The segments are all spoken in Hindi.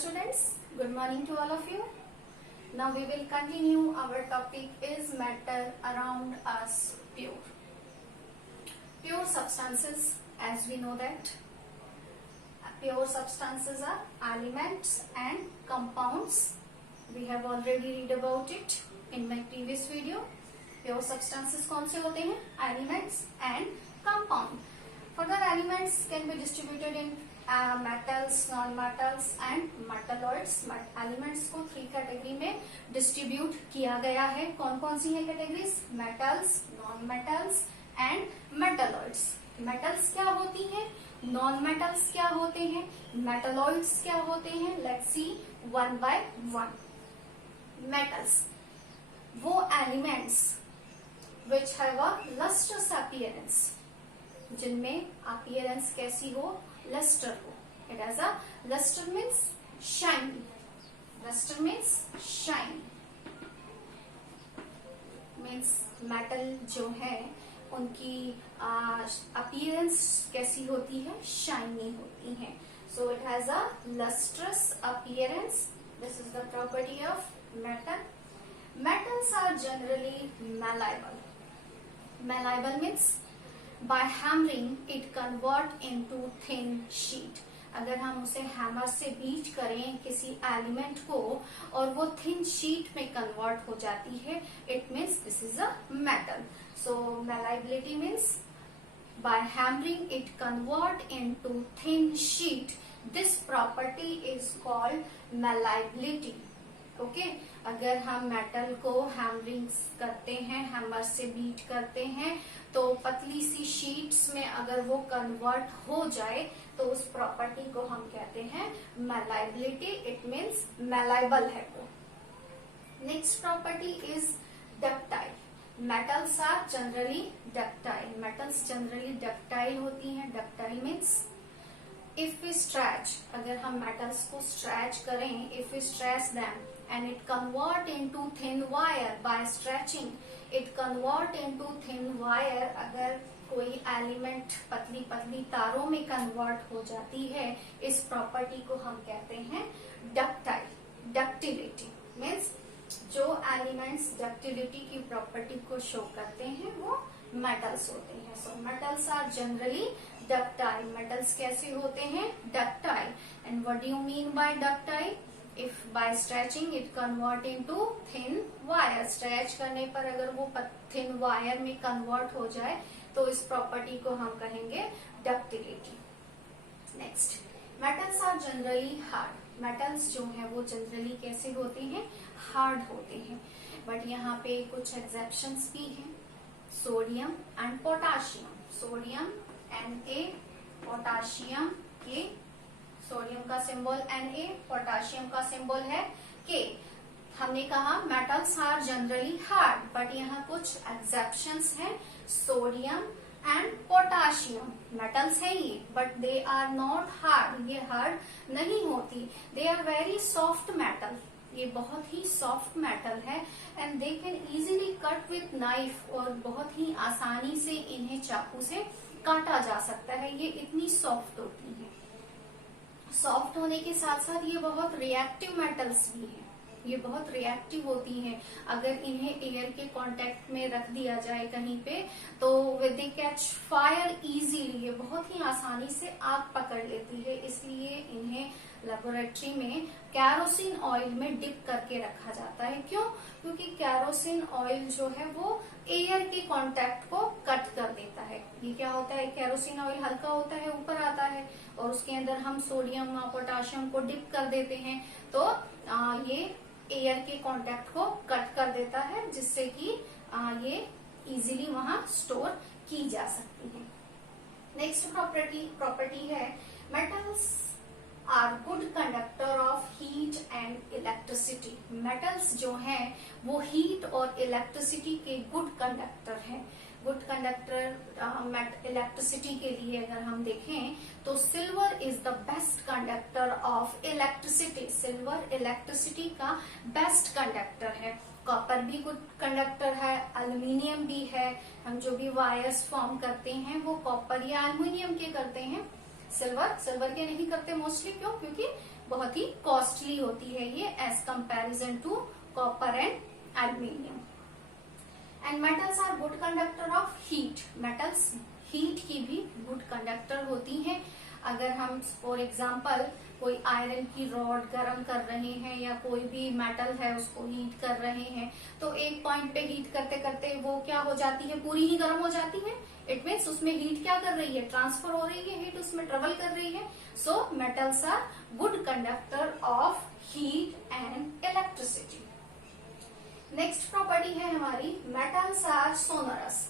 students, good morning to all of you. Now we will continue. Our topic is matter around us, pure. Pure substances, as we know that pure substances are elements and compounds. We have already read about it in my previous video. Pure substances कौन से होते हैं? Elements and compound. Further elements can be distributed in metals, non-metals and metalloids. Elements को 3 कैटेगरी में डिस्ट्रीब्यूट किया गया है. कौन कौन सी है categories? Metals, non metals and metalloids. Metals क्या होती हैं? नॉन मेटल्स क्या होते हैं? मेटलॉइड्स क्या होते हैं? Let's see one by one. Metals वो elements which have a lustrous appearance, जिनमें appearance कैसी हो? luster हो. It has a luster means shine. Luster means shine. Means metal जो है उनकी appearance कैसी होती है? shiny होती है. So it has a lustrous appearance. This is the property of metal. Metals are generally malleable. Malleable means by hammering it convert into thin sheet. अगर हम उसे हैमर से बीट करें किसी एलिमेंट को और वो थिन शीट में कन्वर्ट हो जाती है, it means this is a metal. So malleability means by hammering it convert into thin sheet. This property is called malleability. Okay अगर हम मेटल को हैमरिंग करते हैं, हैमर से बीट करते हैं, तो पतली सी शीट्स में अगर वो कन्वर्ट हो जाए तो उस प्रॉपर्टी को हम कहते हैं malleability. इट मीन्स malleable है वो. Next property is ductile. Metals are generally ductile. Metals generally ductile होती हैं. Ductile means if we stretch, अगर हम मेटल्स को स्ट्रेच करें, if we stretch them and it convert into thin wire by stretching, it convert into thin wire. अगर कोई एलिमेंट पतली पतली तारों में कन्वर्ट हो जाती है, इस प्रॉपर्टी को हम कहते हैं डक्टाइल. डक्टिलिटी मीन्स जो एलिमेंट्स डक्टिलिटी की प्रॉपर्टी को शो करते हैं वो मेटल्स होते हैं. So metals are generally ductile. Metals कैसे होते हैं? Ductile. And what do you mean by ductile? If by stretching it convert into thin wire. Stretch करने पर अगर वो thin wire में कन्वर्ट हो जाए तो इस प्रॉपर्टी को हम कहेंगे ductility. Next, metals are generally hard. Metals जो है वो जनरली कैसे होते हैं? हार्ड होते हैं. बट यहाँ पे कुछ एक्सेप्शंस भी हैं. Sodium and potassium. Sodium Na, potassium K. Sodium का सिंबल Na, पोटाशियम का सिंबल है K. हमने कहा metals are generally hard, but यहाँ कुछ एक्सेप्शंस हैं. सोडियम एंड पोटाशियम मेटल्स है ये, but they are not hard. ये हार्ड नहीं होती. They are very soft metal. ये बहुत ही सॉफ्ट मेटल है and they can easily cut with knife. और बहुत ही आसानी से इन्हें चाकू से काटा जा सकता है. ये इतनी सॉफ्ट होती है. सॉफ्ट होने के साथ साथ ये बहुत रिएक्टिव मेटल्स भी हैं. ये बहुत रिएक्टिव होती हैं. अगर इन्हें एयर के कांटेक्ट में रख दिया जाए कहीं पे तो दे कैच फायर इजीली. ये बहुत ही आसानी से आग पकड़ लेती है. इसलिए इन्हें लेबोरेटरी में कैरोसिन ऑयल में डिप करके रखा जाता है. क्यों? क्योंकि कैरोसिन ऑयल जो है वो एयर के कांटेक्ट को कट कर देता है. ये क्या होता है? कैरोसिन ऑयल हल्का होता है, ऊपर आता है और उसके अंदर हम सोडियम पोटाशियम को डिप कर देते हैं तो ये एयर के कांटेक्ट को कट कर देता है, जिससे कि ये इजीली वहां स्टोर की जा सकती है. नेक्स्ट प्रॉपर्टी है metals are good conductor of heat and electricity. Metals जो हैं वो हीट और इलेक्ट्रिसिटी के गुड कंडक्टर हैं. गुड कंडक्टर इलेक्ट्रिसिटी के लिए अगर हम देखें तो silver is the best conductor of electricity. Silver electricity का बेस्ट कंडक्टर है. कॉपर भी गुड कंडक्टर है, एल्यूमिनियम भी है. हम जो भी वायर्स फॉर्म करते हैं वो कॉपर या एल्यूमिनियम के करते हैं. सिल्वर के नहीं करते मोस्टली. क्यों? क्योंकि बहुत ही कॉस्टली होती है ये as comparison to copper and aluminium. And metals are good conductor of heat. Metals heat की भी गुड कंडक्टर होती हैं। अगर हम फॉर एग्जाम्पल कोई आयरन की रॉड गर्म कर रहे हैं या कोई भी मेटल है उसको हीट कर रहे हैं, तो एक पॉइंट पे हीट करते करते वो क्या हो जाती है, पूरी ही गर्म हो जाती है। इट मीन्स उसमें हीट क्या कर रही है, ट्रांसफर हो रही है, हीट उसमें ट्रेवल कर रही है। So metals are good conductor of heat and electricity. Next property है हमारी, metals are sonorous.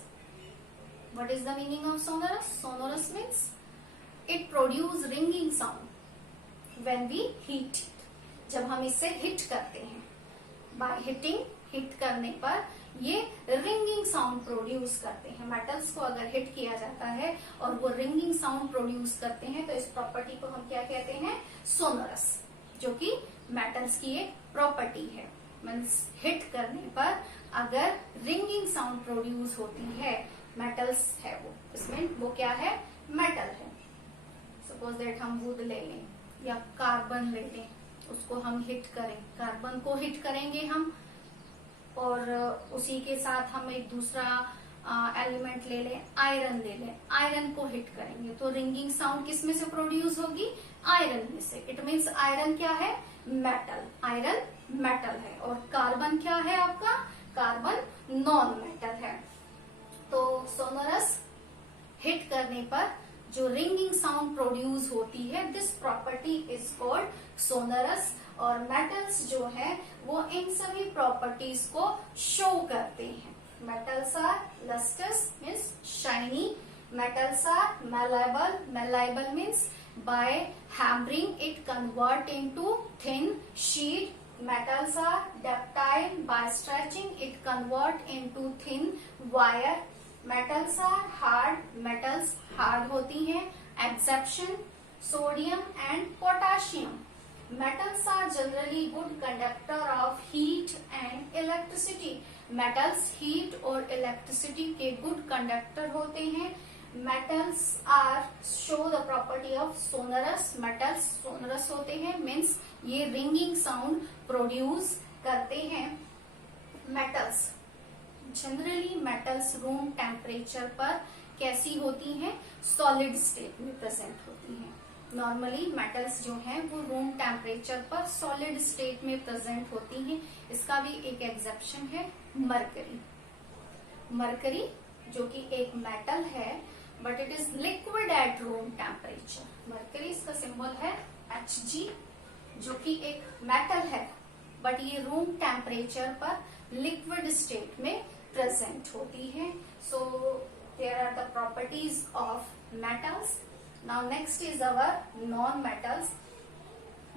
What is the meaning of sonorous? Sonorous means it produce ringing sound when we heat it। जब हम इसे हिट करते हैं, बाय हिटिंग, हिट करने पर ये रिंगिंग साउंड प्रोड्यूस करते हैं। मेटल्स को अगर हिट किया जाता है और वो रिंगिंग साउंड प्रोड्यूस करते हैं तो इस प्रॉपर्टी को हम क्या कहते हैं, सोनरस, जो कि मेटल्स की एक प्रॉपर्टी है। मीन्स हिट करने पर अगर रिंगिंग साउंड प्रोड्यूस होती है, मेटल्स है वो, इसमें वो क्या है, मेटल है। सपोज दैट हम वुड ले लें या कार्बन ले लें, उसको हम हिट करें, कार्बन को हिट करेंगे हम, और उसी के साथ हम एक दूसरा एलिमेंट ले लें, आयरन ले लें, आयरन को हिट करेंगे तो रिंगिंग साउंड किस में से प्रोड्यूस होगी, आयरन में से। इट मीन्स आयरन क्या है, मेटल, आयरन मेटल है। और कार्बन क्या है आपका, कार्बन नॉन मेटल है। तो सोनरस, हिट करने पर जो रिंगिंग साउंड प्रोड्यूस होती है, this property is called sonorous. और मेटल्स जो है वो इन सभी प्रॉपर्टीज को शो करते हैं। Metals are lustrous means shiny, metals are malleable, malleable means by hammering it convert into thin sheet। metals are ductile, by stretching it convert into thin wire। Metals are hard, metals hard होती हैं। Exception sodium and potassium. Metals are generally good conductor of heat and electricity. Metals heat और इलेक्ट्रिसिटी के गुड कंडक्टर होते हैं। Metals are show the property of sonorous. Metals sonorous होते हैं, मीन्स ये रिंगिंग साउंड प्रोड्यूस करते हैं। Metals generally, metals room temperature पर कैसी होती हैं, सॉलिड स्टेट में प्रेजेंट होती हैं। नॉर्मली मेटल्स जो हैं वो रूम टेम्परेचर पर सॉलिड स्टेट में प्रेजेंट होती हैं। इसका भी एक एक्सेप्शन है, मरकरी। मरकरी जो कि एक मेटल है but it is liquid at room temperature. Mercury, इसका सिंबल है Hg, जो कि एक मेटल है बट ये रूम टेम्परेचर पर लिक्विड स्टेट में प्रेजेंट होती है। So there are the properties of metals. Now next is our non metals.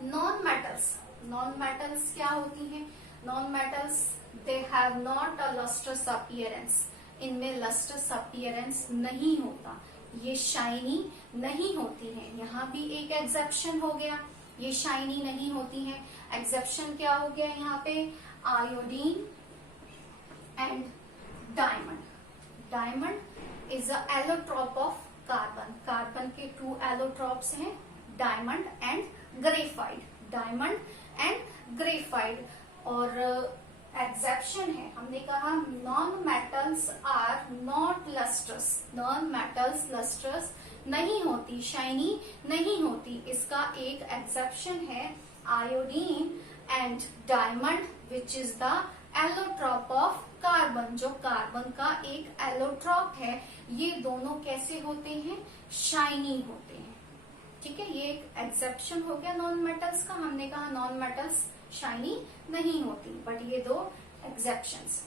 Non metals, non metals क्या होती हैं? Non metals they have not a lustrous appearance. इनमें लस्ट्रस अपीयरेंस नहीं होता, ये शाइनी नहीं होती हैं। यहाँ भी एक एक्सेप्शन हो गया, ये शाइनी नहीं होती हैं। एक्सेप्शन क्या हो गया यहाँ पे? Iodine and diamond. Diamond is a allotrope of carbon. Carbon के 2 एलोट्रॉप्स हैं, diamond and graphite. Diamond and graphite. और एक्सेप्शन है, हमने कहा non metals are not lustrous. Non metals lustrous नहीं होती, शाइनी नहीं होती। इसका एक एक्सेप्शन है, iodine and diamond which is the allotrope of carbon. जो कार्बन का एक एलोट्रॉप है, ये दोनों कैसे होते हैं? शाइनी होते हैं। ठीक है, ये एक एक्सेप्शन हो गया नॉन मेटल्स का। हमने कहा नॉन मेटल्स शाइनी नहीं होती, बट ये 2 एक्सेप्शंस।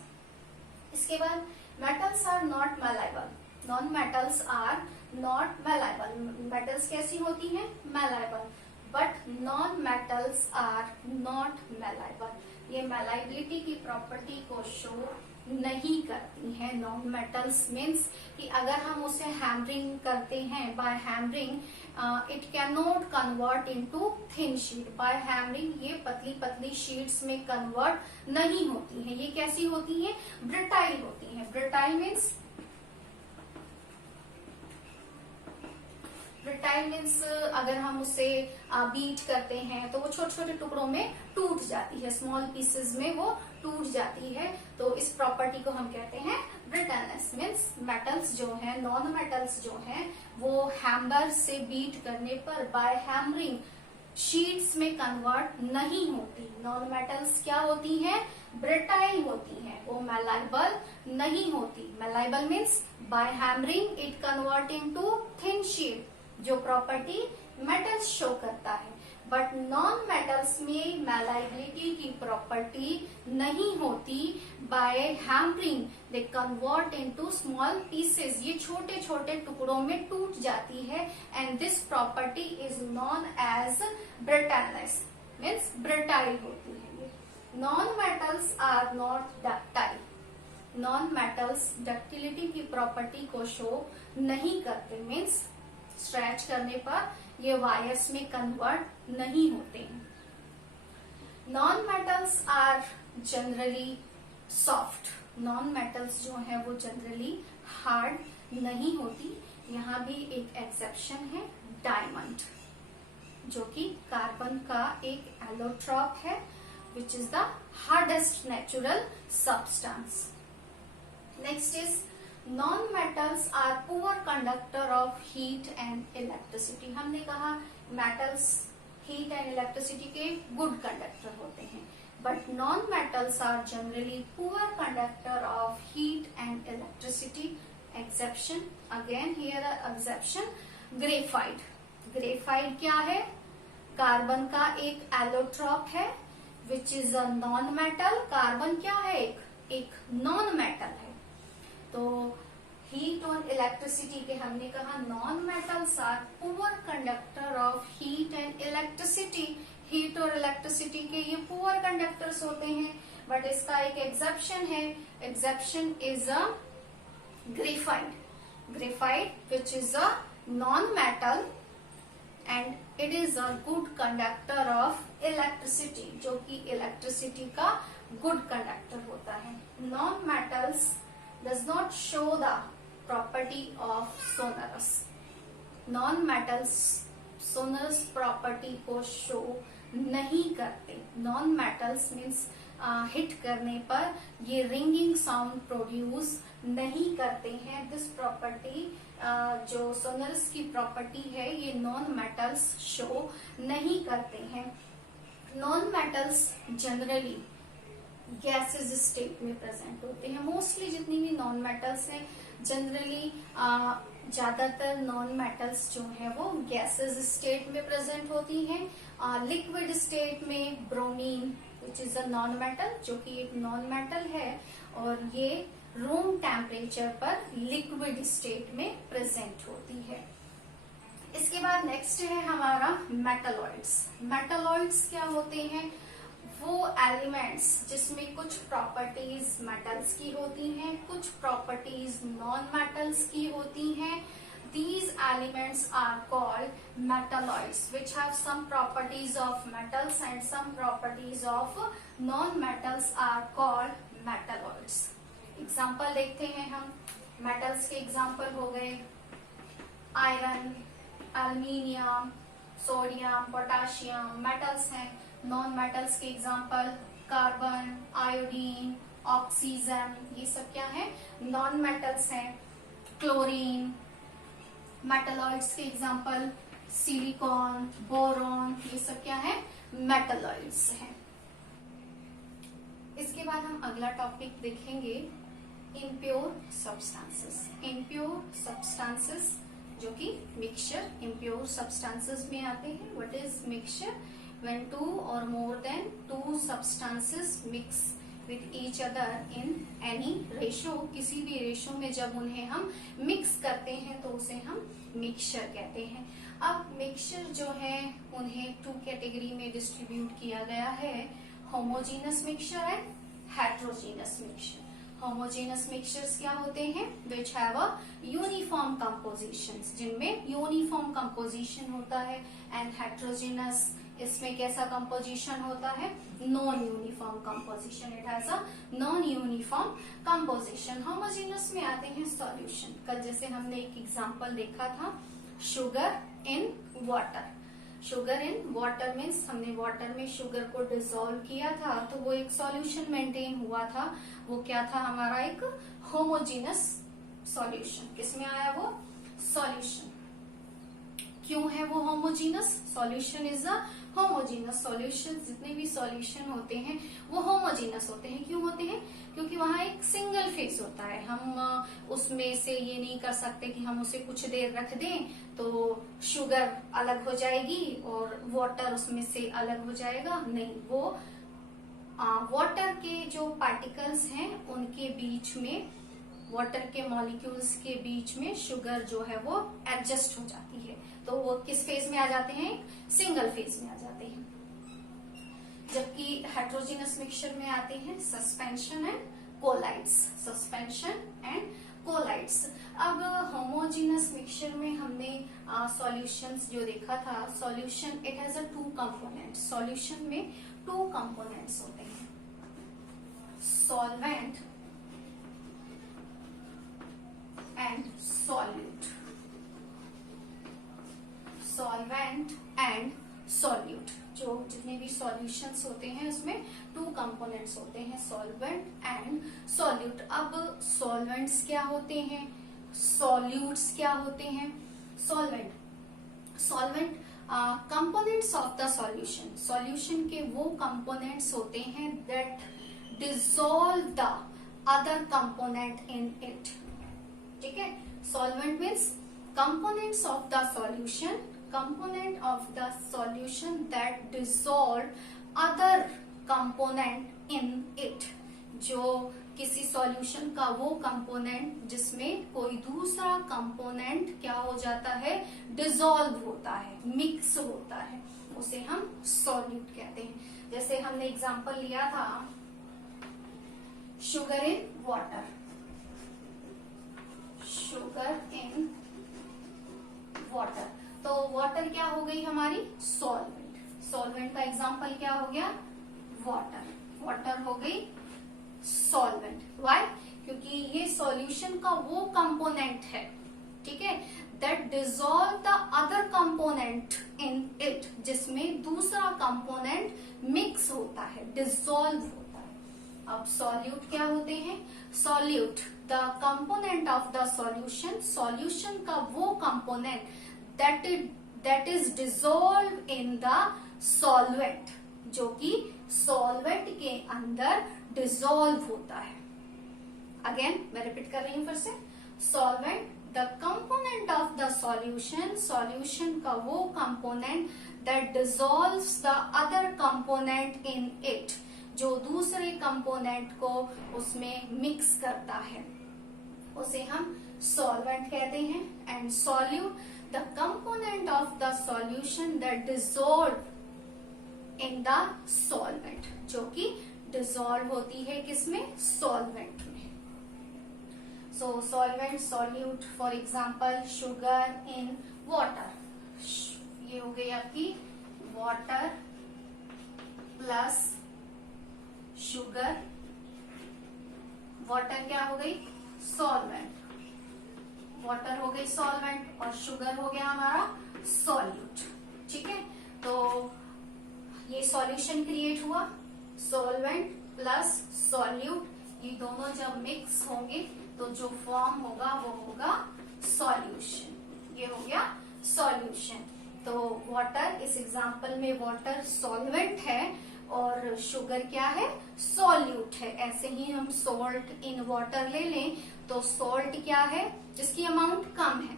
इसके बाद metals are not malleable. Non metals are not malleable. Metals कैसी होती हैं? Malleable. But non metals are not malleable. ये मैलाइबिलिटी की प्रॉपर्टी को शो नहीं करती हैं। नॉन मेटल्स मीन्स कि अगर हम उसे हैमरिंग करते हैं, by hammering it can not convert into thin sheet. By hammering ये पतली पतली शीट्स में कन्वर्ट नहीं होती हैं। ये कैसी होती हैं? ब्रिटाइल होती हैं। ब्रिटाइल मीन्स ब्रिटाइल मीन्स अगर हम उसे बीट करते हैं तो वो छोटे छोटे टुकड़ों में टूट जाती है, स्मॉल पीसेस में वो टूट जाती है। तो इस प्रॉपर्टी को हम कहते हैं ब्रिटलनेस। मीन्स मेटल्स जो है, नॉन मेटल्स जो है, वो हैमर से बीट करने पर बाय हैमरिंग शीट्स में कन्वर्ट नहीं होती। नॉन मेटल्स क्या होती हैं? ब्रिटाइल होती हैं, वो मैलाइबल नहीं होती। Malleable means by hammering it converting to thin sheet, जो प्रॉपर्टी मेटल्स शो करता है। बट नॉन मेटल्स में मैलाइबिलिटी की प्रॉपर्टी नहीं होती। By hammering they convert into small pieces, ये छोटे छोटे टुकड़ों में टूट जाती है। And this property is known as brittleness, means brittle होती है। Non metals are not ductile. Non metals ductility की प्रॉपर्टी को शो नहीं करते, मीन्स स्ट्रेच करने पर ये वायर्स में कन्वर्ट नहीं होते हैं। Non metals are generally soft. Non metals जो है वो जनरली हार्ड नहीं होती। यहाँ भी एक एक्सेप्शन है, डायमंड, जो कि कार्बन का एक एलोट्रॉप है, which is the hardest natural substance. Next is non metals are poor conductor of heat and electricity. हमने कहा मेटल्स हीट एंड इलेक्ट्रिसिटी के गुड कंडक्टर होते हैं, but non metals are generally poor conductor of heat and electricity. Exception, again here exception, graphite. Graphite क्या है? कार्बन का एक एलोट्रॉप है, which is a non metal. Carbon क्या है? एक नॉन मेटल है। तो हीट और इलेक्ट्रिसिटी के हमने कहा non metals are poor conductor of heat and electricity. Heat और इलेक्ट्रिसिटी के ये पुअर कंडक्टर्स होते हैं, बट इसका एक एक्सेप्शन है। Exception is a graphite. Graphite which is a non metal and it is a good conductor of electricity, जो कि इलेक्ट्रिसिटी का गुड कंडक्टर होता है। Non metals does not show the property of sonorous. Non-metals sonorous property को show नहीं करते। Non-metals means हिट करने पर ये रिंगिंग साउंड प्रोड्यूस नहीं करते हैं। दिस प्रॉपर्टी जो सोनरस की प्रॉपर्टी है, ये नॉन मेटल्स शो नहीं करते हैं। Non metals generally gases state में प्रेजेंट होते हैं। मोस्टली जितनी भी नॉन मेटल्स हैं, जनरली ज्यादातर नॉन मेटल्स जो है वो गैसेज स्टेट में प्रेजेंट होती हैं। लिक्विड स्टेट में bromine which is a non metal, जो कि एक नॉन मेटल है, और ये रूम टेम्परेचर पर लिक्विड स्टेट में प्रेजेंट होती है। इसके बाद नेक्स्ट है हमारा मेटलॉइड्स। मेटलॉइड्स क्या होते हैं? वो एलिमेंट्स जिसमें कुछ प्रॉपर्टीज मेटल्स की होती हैं, कुछ प्रॉपर्टीज नॉन मेटल्स की होती हैं। These elements are called metalloids, which have some properties of metals and some properties of non-metals are called metalloids. Example देखते हैं हम। metals के example हो गए iron, aluminium, sodium, potassium, metals हैं। नॉन मेटल्स के एग्जाम्पल कार्बन, आयोडीन, ऑक्सीजन, ये सब क्या है? नॉन मेटल्स हैं। क्लोरीन। मेटलॉइड्स के एग्जाम्पल सिलिकॉन, बोरॉन, ये सब क्या है? मेटलॉइड्स हैं। इसके बाद हम अगला टॉपिक देखेंगे, इम्प्योर सब्सटेंसेस। इम्प्योर सब्सटेंसेस जो कि मिक्सचर इम्प्योर सब्सटेंसेस में आते हैं। What is mixture? when two or more than two substances mix with each other in any ratio, किसी भी रेशो में जब उन्हें हम मिक्स करते हैं तो उसे हम मिक्सचर कहते हैं। अब मिक्सचर जो है उन्हें टू कैटेगरी में डिस्ट्रीब्यूट किया गया है, homogeneous mixture and heterogeneous mixture. Homogeneous mixtures क्या होते हैं? Which have a uniform composition, जिनमें यूनिफॉर्म कंपोजिशन होता है। एंड हेट्रोजेनस, इसमें कैसा कंपोजिशन होता है? Non uniform composition. It has a non uniform composition. Homogeneous में आते हैं सॉल्यूशन। कल जैसे हमने एक एग्जांपल देखा था sugar in water. Sugar in water means हमने वाटर में शुगर को डिसॉल्व किया था तो वो एक सॉल्यूशन मेंटेन हुआ था। वो क्या था हमारा, एक होमोजीनस सॉल्यूशन। किसमें आया वो, सॉल्यूशन। क्यों है वो homogeneous? Solution is a homogeneous solution. जितने भी सॉल्यूशन होते हैं वो होमोजीनस होते हैं। क्यों होते हैं? क्योंकि वहां एक सिंगल फेज होता है। हम उसमें से ये नहीं कर सकते कि हम उसे कुछ देर रख दें तो शुगर अलग हो जाएगी और वाटर उसमें से अलग हो जाएगा। नहीं, वो वाटर के जो पार्टिकल्स हैं उनके बीच में, वाटर के मॉलिक्यूल्स के बीच में शुगर जो है वो एडजस्ट हो जाती है। तो वो किस फेज में आ जाते हैं? सिंगल फेज में आ जाते हैं। जबकि हेट्रोजीनस मिक्सचर में आते हैं suspension and colloids. Suspension and colloids. अब होमोजीनस मिक्सचर में हमने सॉल्यूशंस जो देखा था, solution it has a two component. Solution में टू कंपोनेंट्स होते हैं, solvent and solute. Solvent and solute, जो जितने भी सॉल्यूशंस होते हैं उसमें टू कंपोनेंट्स होते हैं, सॉल्वेंट एंड सॉल्यूट। अब सॉल्वेंट्स क्या होते हैं, सॉल्यूट्स क्या होते हैं? Solvent components of the solution. Solution के वो कंपोनेंट्स होते हैं that dissolve the other component in it. ठीक है, solvent means components of the solution, component of the solution that dissolve other component in it। जो किसी सॉल्यूशन का वो कंपोनेंट जिसमें कोई दूसरा कंपोनेंट क्या हो जाता है, डिसॉल्व होता है, मिक्स होता है, उसे हम सॉल्यूट कहते हैं। जैसे हमने एग्जांपल लिया था sugar in water. Sugar in water, तो वाटर क्या हो गई हमारी, सॉल्वेंट। सॉल्वेंट का एग्जांपल क्या हो गया, वाटर। वाटर हो गई सॉल्वेंट। व्हाई? क्योंकि ये सॉल्यूशन का वो कंपोनेंट है, ठीक है, that dissolve the other component in it, जिसमें दूसरा कंपोनेंट मिक्स होता है, डिसॉल्व होता है। अब सॉल्यूट क्या होते हैं? Solute the component of the solution, solution का वो component that is dissolved in the solvent, जो कि सॉल्वेंट के अंदर डिसॉल्व होता है। अगेन मैं रिपीट कर रही हूं फिर से, solvent the component of the solution, solution का वो component that dissolves the other component in it, जो दूसरे कंपोनेंट को उसमें मिक्स करता है, उसे हम सॉल्वेंट कहते हैं। And solute the component of the solution that dissolve in the solvent, जो कि डिसॉल्व होती है किसमें, सॉल्वेंट में। So solvent, solute, for example sugar in water. ये हो गई आपकी वाटर प्लस शुगर। वाटर क्या हो गई, सॉल्वेंट। वाटर हो गई सॉल्वेंट और शुगर हो गया हमारा सॉल्यूट। ठीक है, तो ये सॉल्यूशन क्रिएट हुआ, सॉल्वेंट प्लस सॉल्यूट, ये दोनों जब मिक्स होंगे तो जो फॉर्म होगा वो होगा सॉल्यूशन। ये हो गया सॉल्यूशन। तो वाटर, इस एग्जांपल में वाटर सॉल्वेंट है और शुगर क्या है, सॉल्यूट है। ऐसे ही हम सॉल्ट इन वाटर ले लें तो सॉल्ट क्या है, जिसकी अमाउंट कम है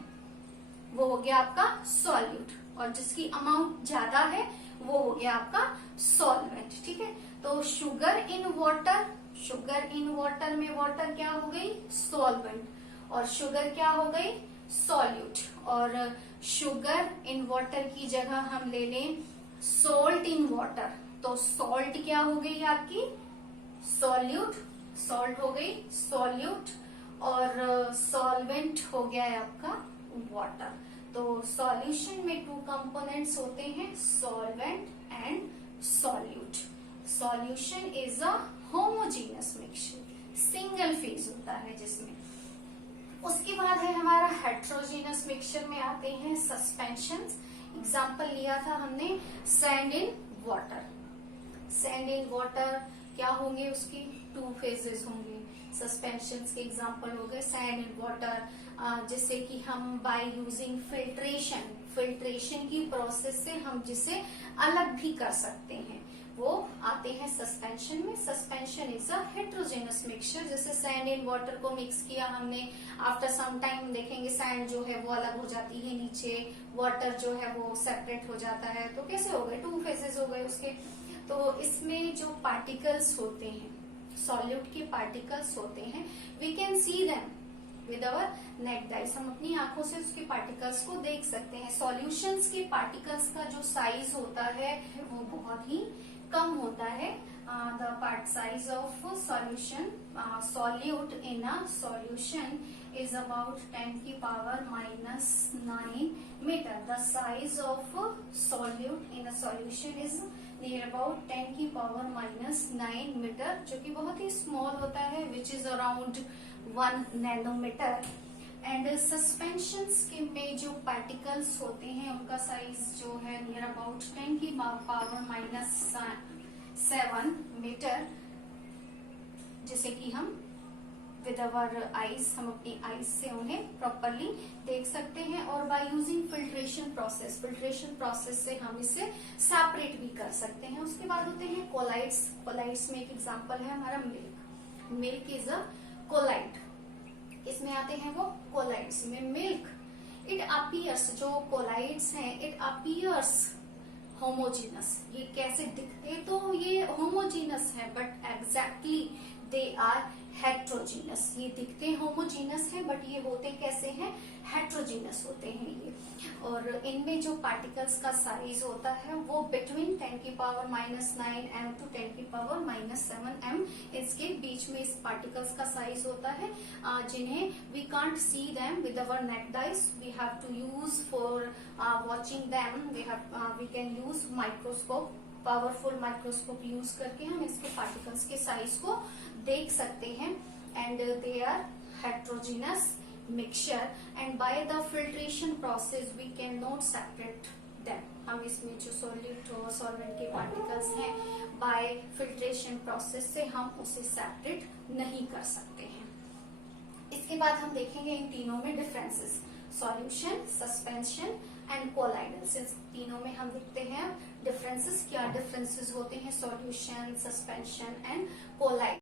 वो हो गया आपका सॉल्यूट, और जिसकी अमाउंट ज्यादा है वो हो गया आपका सॉल्वेंट। ठीक है, तो sugar in water, sugar in water में वाटर क्या हो गई, सॉल्वेंट, और शुगर क्या हो गई, सॉल्यूट। और शुगर इन वाटर की जगह हम ले लें सॉल्ट इन वाटर, तो सॉल्ट क्या हो गई आपकी, सॉल्यूट, सॉल्ट हो गई सॉल्यूट, और सॉल्वेंट हो गया है आपका वाटर। तो सॉल्यूशन में टू कंपोनेंट्स होते हैं, solvent and solute. Solution is a homogeneous mixture, single phase होता है जिसमें, उसके बाद है हमारा हेट्रोजीनस मिक्सचर में आते हैं सस्पेंशन। एग्जाम्पल लिया था हमने sand in water. Sand in water क्या होंगे, उसकी 2 फेजेस होंगे। सस्पेंशन के एग्जाम्पल हो गए सैंड इन वाटर, जिससे कि हम बाय यूजिंग फिल्ट्रेशन की प्रोसेस से हम जिसे अलग भी कर सकते हैं, वो आते हैं सस्पेंशन में। Suspension is a heterogeneous mixture. जैसे सैंड इन वाटर को मिक्स किया हमने, आफ्टर सम टाइम देखेंगे सैंड जो है वो अलग हो जाती है नीचे, वाटर जो है वो सेपरेट हो जाता है। तो कैसे हो गए, 2 फेजेस हो गए उसके। तो इसमें जो पार्टिकल्स होते हैं, सॉल्यूट के पार्टिकल्स होते हैं, we can see them with our naked eyes. हम अपनी आंखों से उसके पार्टिकल्स को देख सकते हैं। सॉल्यूशंस के पार्टिकल्स का जो साइज होता है वो बहुत ही कम होता है। The part size of solution solute in a solution is about 10 की power -9 metre. The size of solute in a solution is near about 10 की पावर -9 मीटर, जो कि बहुत ही स्मॉल होता है, which is around 1 nanometre. And suspensions के में जो पार्टिकल्स होते हैं उनका साइज जो है नियर अबाउट 10 की पावर -7 मीटर, जिसे कि हम विद अवर आईज, हम अपनी आईज से उन्हें प्रॉपरली देख सकते हैं। और बाय यूजिंग फिल्ट्रेशन प्रोसेस से हम इसे सेपरेट भी कर सकते हैं। उसके बाद होते हैं कोलाइड्स। कोलाइड्स में एक एग्जांपल है हमारा milk. Milk is a colloid. इसमें आते हैं वो कोलाइड्स में मिल्क। इट अपीयर्स, जो कोलाइड्स हैं, इट अपीयर्स होमोजीनस। ये कैसे दिखते, तो ये होमोजीनस है but exactly they are heterogeneous. ये दिखते होमोजीनस है बट ये होते कैसे हैं, हेट्रोजीनस होते हैं ये। और इनमें जो पार्टिकल्स का साइज होता है वो बिटवीन 10 की पावर -9 m टू 10 की पावर -7 m, इसके बीच में इस पार्टिकल्स का साइज होता है, जिन्हें we can't see them with our naked eyes. We have to use for watching them, we can use microscope, powerful microscope use करके हम इसके पार्टिकल्स के साइज को देख सकते हैं। And they are heterogeneous mixture and by the filtration process we can not separate them. हम इसमें जो सॉल्वेंट के पार्टिकल्स हैं, बाय फिल्ट्रेशन प्रोसेस से हम उसे सेपरेट नहीं कर सकते हैं। इसके बाद हम देखेंगे इन तीनों में differences, solution, suspension and colloidals. इन तीनों में हम देखते हैं डिफरेंसेस, क्या डिफरेंसेस होते हैं सॉल्यूशन, सस्पेंशन एंड कोलाइड।